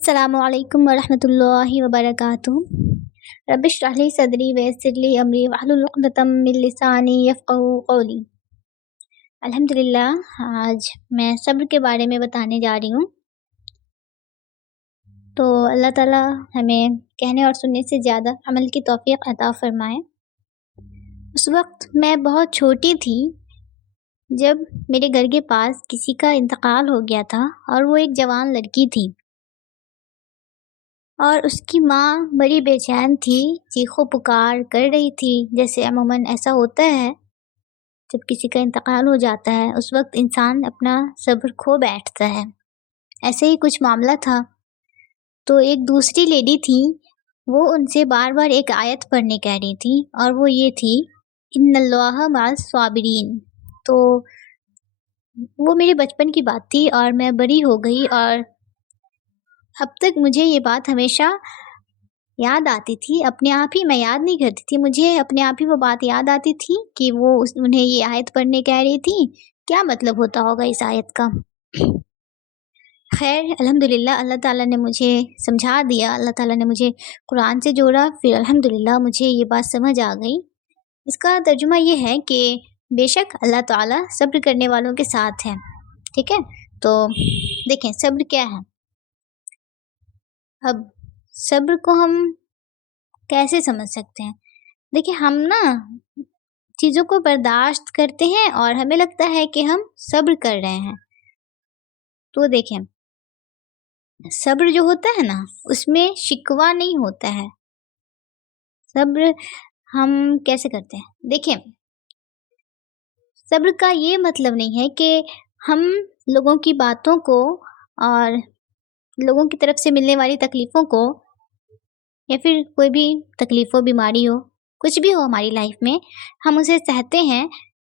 السلام علیکم ورحمۃ اللہ وبرکاتہ۔ رب اشرح لی صدری ویسر لی امری واحلل عقدۃ من لسانی یفقہوا قولی۔ الحمدللہ، آج میں صبر کے بارے میں بتانے جا رہی ہوں۔ تو اللہ تعالیٰ ہمیں کہنے اور سننے سے زیادہ عمل کی توفیق عطا فرمائے۔ اس وقت میں بہت چھوٹی تھی جب میرے گھر کے پاس کسی کا انتقال ہو گیا تھا، اور وہ ایک جوان لڑکی تھی، اور اس کی ماں بڑی بے چین تھی، چیخ و پکار کر رہی تھی، جیسے عموماً ایسا ہوتا ہے جب کسی کا انتقال ہو جاتا ہے، اس وقت انسان اپنا صبر کھو بیٹھتا ہے۔ ایسے ہی کچھ معاملہ تھا۔ تو ایک دوسری لیڈی تھی، وہ ان سے بار بار ایک آیت پڑھنے کہہ رہی تھی، اور وہ یہ تھی، ان اللہ مع الصابرین۔ تو وہ میرے بچپن کی بات تھی، اور میں بڑی ہو گئی، اور اب تک مجھے یہ بات ہمیشہ یاد آتی تھی۔ اپنے آپ ہی میں یاد نہیں کرتی تھی، مجھے اپنے آپ ہی وہ بات یاد آتی تھی کہ وہ انہیں یہ آیت پڑھنے کہہ رہی تھی، کیا مطلب ہوتا ہوگا اس آیت کا۔ خیر، الحمدللہ اللہ تعالیٰ نے مجھے سمجھا دیا، اللہ تعالیٰ نے مجھے قرآن سے جوڑا، پھر الحمدللہ مجھے یہ بات سمجھ آ گئی۔ اس کا ترجمہ یہ ہے کہ بے شک اللہ تعالیٰ صبر کرنے والوں کے ساتھ ہے۔ ٹھیک ہے، تو دیکھیں صبر کیا ہے۔ اب صبر کو ہم کیسے سمجھ سکتے ہیں؟ دیکھیں، ہم نا چیزوں کو برداشت کرتے ہیں اور ہمیں لگتا ہے کہ ہم صبر کر رہے ہیں۔ تو دیکھیں، صبر جو ہوتا ہے نا، اس میں شکوہ نہیں ہوتا ہے۔ صبر ہم کیسے کرتے ہیں؟ دیکھیں، صبر کا یہ مطلب نہیں ہے کہ ہم لوگوں کی باتوں کو اور لوگوں کی طرف سے ملنے والی تکلیفوں کو، یا پھر کوئی بھی تکلیف ہو، بیماری ہو، کچھ بھی ہو ہماری لائف میں، ہم اسے سہتے ہیں،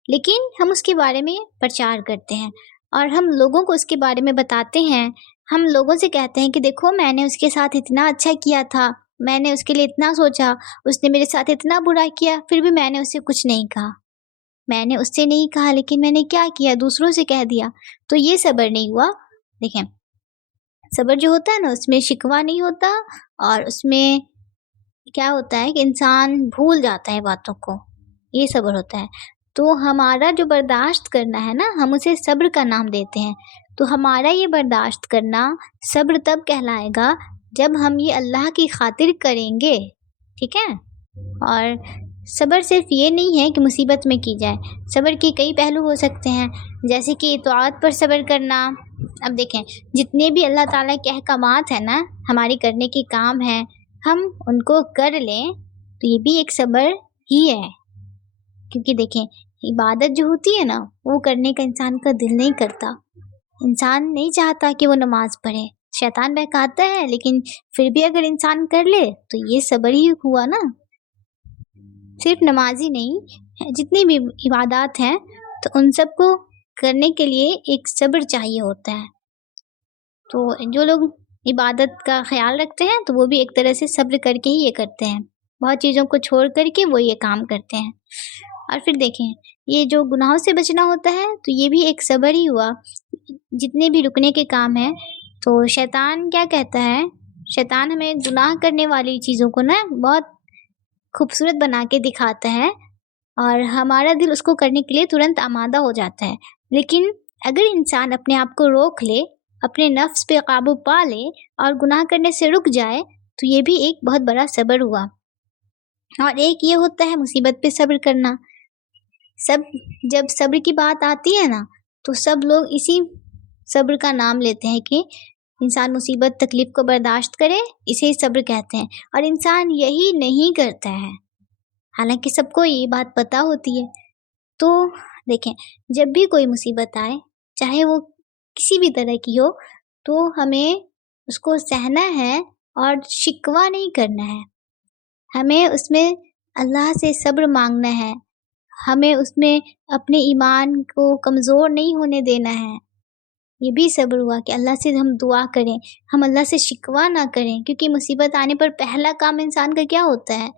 لیکن ہم اس کے بارے میں پرچار کرتے ہیں، اور ہم لوگوں کو اس کے بارے میں بتاتے ہیں۔ ہم لوگوں سے کہتے ہیں کہ دیکھو، میں نے اس کے ساتھ اتنا اچھا کیا تھا، میں نے اس کے لیے اتنا سوچا، اس نے میرے ساتھ اتنا برا کیا، پھر بھی میں نے اسے کچھ نہیں کہا۔ میں نے اس سے نہیں کہا، لیکن میں نے کیا کیا، دوسروں سے کہہ دیا۔ تو یہ صبر نہیں ہوا۔ دیکھیں، صبر جو ہوتا ہے نا، اس میں شکوہ نہیں ہوتا، اور اس میں کیا ہوتا ہے کہ انسان بھول جاتا ہے باتوں کو، یہ صبر ہوتا ہے۔ تو ہمارا جو برداشت کرنا ہے نا، ہم اسے صبر کا نام دیتے ہیں۔ تو ہمارا یہ برداشت کرنا صبر تب کہلائے گا جب ہم یہ اللہ کی خاطر کریں گے۔ ٹھیک ہے، اور صبر صرف یہ نہیں ہے کہ مصیبت میں کی جائے، صبر کے کئی پہلو ہو سکتے ہیں، جیسے کہ اطاعت پر صبر کرنا۔ اب دیکھیں، جتنے بھی اللہ تعالیٰ کے احکامات ہیں نا، ہماری کرنے کے کام ہیں، ہم ان کو کر لیں تو یہ بھی ایک صبر ہی ہے۔ کیونکہ دیکھیں، عبادت جو ہوتی ہے نا، وہ کرنے کا انسان کا دل نہیں کرتا، انسان نہیں چاہتا کہ وہ نماز پڑھے، شیطان بہکاتا ہے، لیکن پھر بھی اگر انسان کر لے تو یہ صبر ہی ہوا نا۔ صرف نماز ہی نہیں، جتنی بھی عبادات ہیں، تو ان سب کو کرنے کے لیے ایک صبر چاہیے ہوتا ہے۔ تو جو لوگ عبادت کا خیال رکھتے ہیں، تو وہ بھی ایک طرح سے صبر کر کے ہی یہ کرتے ہیں، بہت چیزوں کو چھوڑ کر کے وہ یہ کام کرتے ہیں۔ اور پھر دیکھیں، یہ جو گناہوں سے بچنا ہوتا ہے، تو یہ بھی ایک صبر ہی ہوا۔ جتنے بھی رکنے کے کام ہیں، تو شیطان کیا کہتا ہے، شیطان ہمیں گناہ کرنے والی چیزوں کو نا بہت خوبصورت بنا کے دکھاتا ہے، اور ہمارا دل اس کو کرنے کے لیے ترنت آمادہ ہو جاتا ہے۔ لیکن اگر انسان اپنے آپ کو روک لے، اپنے نفس پہ قابو پا لے، اور گناہ کرنے سے رک جائے، تو یہ بھی ایک بہت بڑا صبر ہوا۔ اور ایک یہ ہوتا ہے مصیبت پہ صبر کرنا۔ جب صبر کی بات آتی ہے نا، تو سب لوگ اسی صبر کا نام لیتے ہیں کہ انسان مصیبت تکلیف کو برداشت کرے، اسے ہی صبر کہتے ہیں، اور انسان یہی نہیں کرتا ہے، حالانکہ سب کو یہ بات پتہ ہوتی ہے۔ تو دیکھیں، جب بھی کوئی مصیبت آئے، چاہے وہ کسی بھی طرح کی ہو، تو ہمیں اس کو سہنا ہے اور شکوہ نہیں کرنا ہے۔ ہمیں اس میں اللہ سے صبر مانگنا ہے، ہمیں اس میں اپنے ایمان کو کمزور نہیں ہونے دینا ہے۔ یہ بھی صبر ہوا کہ اللہ سے ہم دعا کریں، ہم اللہ سے شکوہ نہ کریں، کیونکہ مصیبت آنے پر پہلا کام انسان کا کیا ہوتا ہے؟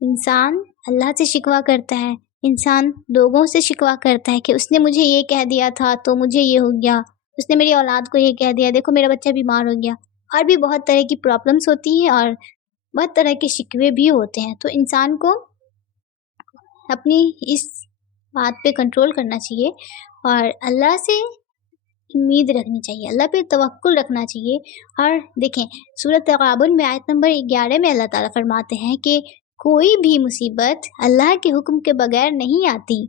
انسان اللہ سے شکوہ کرتا ہے، انسان لوگوں سے شکوہ کرتا ہے کہ اس نے مجھے یہ کہہ دیا تھا تو مجھے یہ ہو گیا، उसने मेरी औलाद को ये कह दिया, देखो मेरा बच्चा बीमार हो गया। और भी बहुत तरह की प्रॉब्लम्स होती हैं और बहुत तरह के शिकवे भी होते हैं। तो इंसान को अपनी इस बात पे कंट्रोल करना चाहिए और अल्लाह से उम्मीद रखनी चाहिए, अल्लाह पे तवक्कुल रखना चाहिए। और देखें, सूरत तगाबुन में आयत नंबर 11 में अल्लाह ताला फरमाते हैं कि कोई भी मुसीबत अल्लाह के हुक्म के बगैर नहीं आती,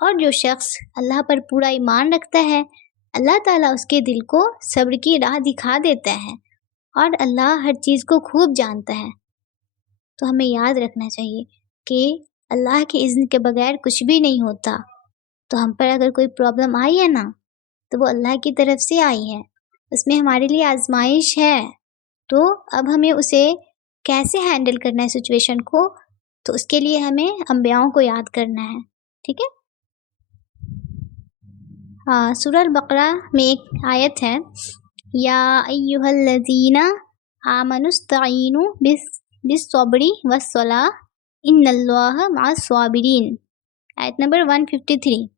और जो शख्स अल्लाह पर पूरा ईमान रखता है, अल्लाह ताला उसके दिल को सब्र की राह दिखा देता है, और अल्लाह हर चीज़ को खूब जानता है। तो हमें याद रखना चाहिए कि अल्लाह के इज़्न के बगैर कुछ भी नहीं होता। तो हम पर अगर कोई प्रॉब्लम आई है ना, तो वो अल्लाह की तरफ से आई है, उसमें हमारे लिए आजमाइश है। तो अब हमें उसे कैसे हैंडल करना है सिचुएशन को, तो उसके लिए हमें अंबियाओं को याद करना है। ठीक है। सूरह अल-बक़रा में एक आयत है, या अय्युहल्लज़ीना आमनुस्तईनु बिस्सब्रि वस्सलाह इन्नल्लाहा मअस्साबिरीन, आयत नंबर 153।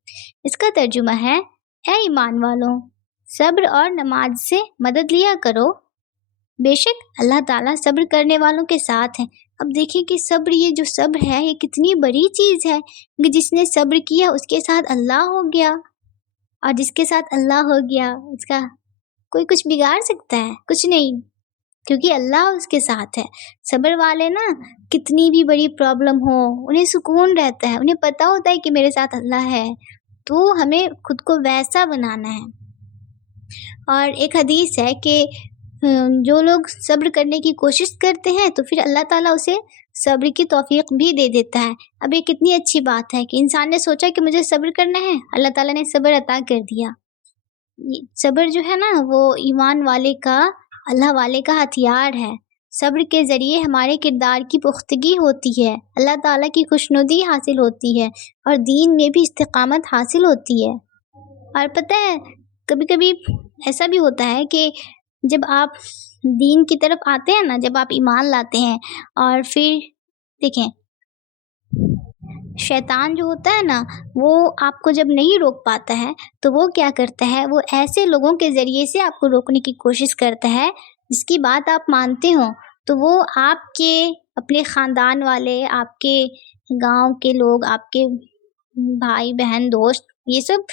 इसका तर्जुमा है, ऐ ईमान वालों, सब्र और नमाज से मदद लिया करो, बेशक अल्लाह ताला सब्र करने वालों के साथ है। अब देखिए कि सब्र, ये जो सब्र है ये कितनी बड़ी चीज़ है कि जिसने सब्र किया उसके साथ अल्लाह हो गया, और जिसके साथ अल्लाह हो गया उसका कोई कुछ बिगाड़ सकता है? कुछ नहीं, क्योंकि अल्लाह उसके साथ है। सब्र वाले ना, कितनी भी बड़ी प्रॉब्लम हो उन्हें सुकून रहता है, उन्हें पता होता है कि मेरे साथ अल्लाह है। तो हमें खुद को वैसा बनाना है। और एक हदीस है कि जो लोग सब्र करने की कोशिश करते हैं तो फिर अल्लाह ताला उसे सब्र की तौफीक भी दे देता है। अब ये कितनी अच्छी बात है कि इंसान ने सोचा कि मुझे सब्र करना है, अल्लाह ताला ने सब्र अता कर दिया। सब्र जो है ना, वो ईमान वाले का, अल्लाह वाले का हथियार है। सब्र के ज़रिए हमारे किरदार की पुख्तगी होती है, अल्लाह ताला की खुशनुदी हासिल होती है, और दीन में भी इस्तिकामत हासिल होती है। और पता है, कभी कभी ऐसा भी होता है कि जब आप दीन की तरफ आते हैं ना, जब आप ईमान लाते हैं, और फिर देखें, शैतान जो होता है ना, वो आपको जब नहीं रोक पाता है तो वो क्या करता है, वो ऐसे लोगों के ज़रिए से आपको रोकने की कोशिश करता है जिसकी बात आप मानते हो। तो वो आपके अपने ख़ानदान वाले, आपके गांव के लोग, आपके भाई बहन दोस्त, ये सब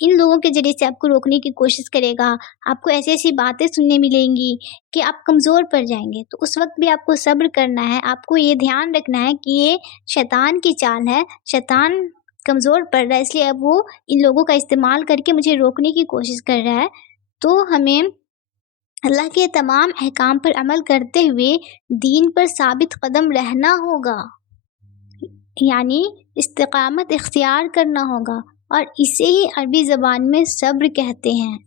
इन लोगों के ज़रिए से आपको रोकने की कोशिश करेगा। आपको ऐसी ऐसी बातें सुनने मिलेंगी कि आप कमज़ोर पड़ जाएंगे। तो उस वक्त भी आपको सब्र करना है, आपको ये ध्यान रखना है कि ये शैतान की चाल है, शैतान कमज़ोर पड़ रहा है, इसलिए अब वो इन लोगों का इस्तेमाल करके मुझे रोकने की कोशिश कर रहा है। तो हमें अल्लाह के तमाम अहकाम पर अमल करते हुए दीन पर साबित कदम रहना होगा, यानी इस्तिकामत इख्तियार करना होगा, और इसे ही अरबी ज़बान में सब्र कहते हैं।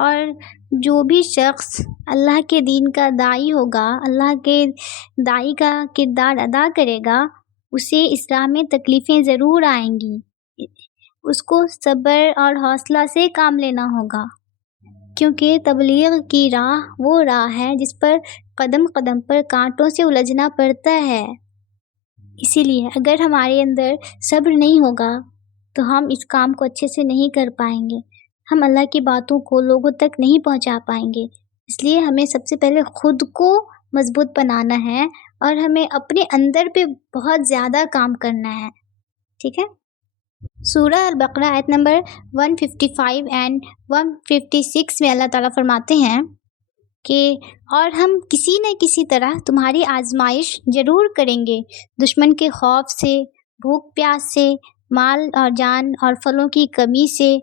और जो भी शख्स अल्लाह के दीन का दाई होगा, अल्लाह के दाई का किरदार अदा करेगा, उसे इस राह में तकलीफ़ें ज़रूर आएंगी। उसको सब्र और हौसला से काम लेना होगा, क्योंकि तबलीग की राह वो राह है जिस पर कदम कदम पर कांटों से उलझना पड़ता है। इसीलिए अगर हमारे अंदर सब्र नहीं होगा तो हम इस काम को अच्छे से नहीं कर पाएंगे, हम अल्लाह की बातों को लोगों तक नहीं पहुंचा पाएंगे। इसलिए हमें सबसे पहले खुद को मजबूत बनाना है, और हमें अपने अंदर पे बहुत ज़्यादा काम करना है। ठीक है। सूरह अल-बक़रा आयत नंबर 155 एंड 156 में अल्लाह ताला फरमाते हैं कि और हम किसी न किसी तरह तुम्हारी आजमाइश ज़रूर करेंगे, दुश्मन के खौफ से, भूख प्यास से, माल और जान और फलों की कमी से,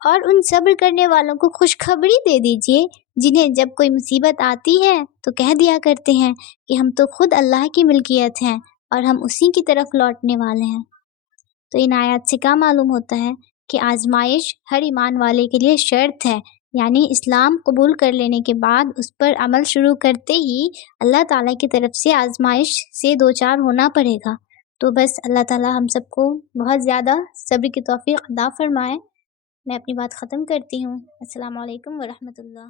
और उन सब्र करने वालों को खुशखबरी दे दीजिए जिन्हें जब कोई मुसीबत आती है तो कह दिया करते हैं कि हम तो खुद अल्लाह की मिल्कियत हैं और हम उसी की तरफ लौटने वाले हैं। तो इन आयत से क्या मालूम होता है कि आजमाइश हर ईमान वाले के लिए शर्त है, यानी इस्लाम कबूल कर लेने के बाद उस पर अमल शुरू करते ही अल्लाह ताला की तरफ से आजमाइश से दो चार होना पड़ेगा। तो बस अल्लाह ताला हम सबको बहुत ज़्यादा सब्र की तौफीक अता फरमाए। मैं अपनी बात ख़त्म करती हूँ। अस्सलामु अलैकुम व रहमतुल्लाह।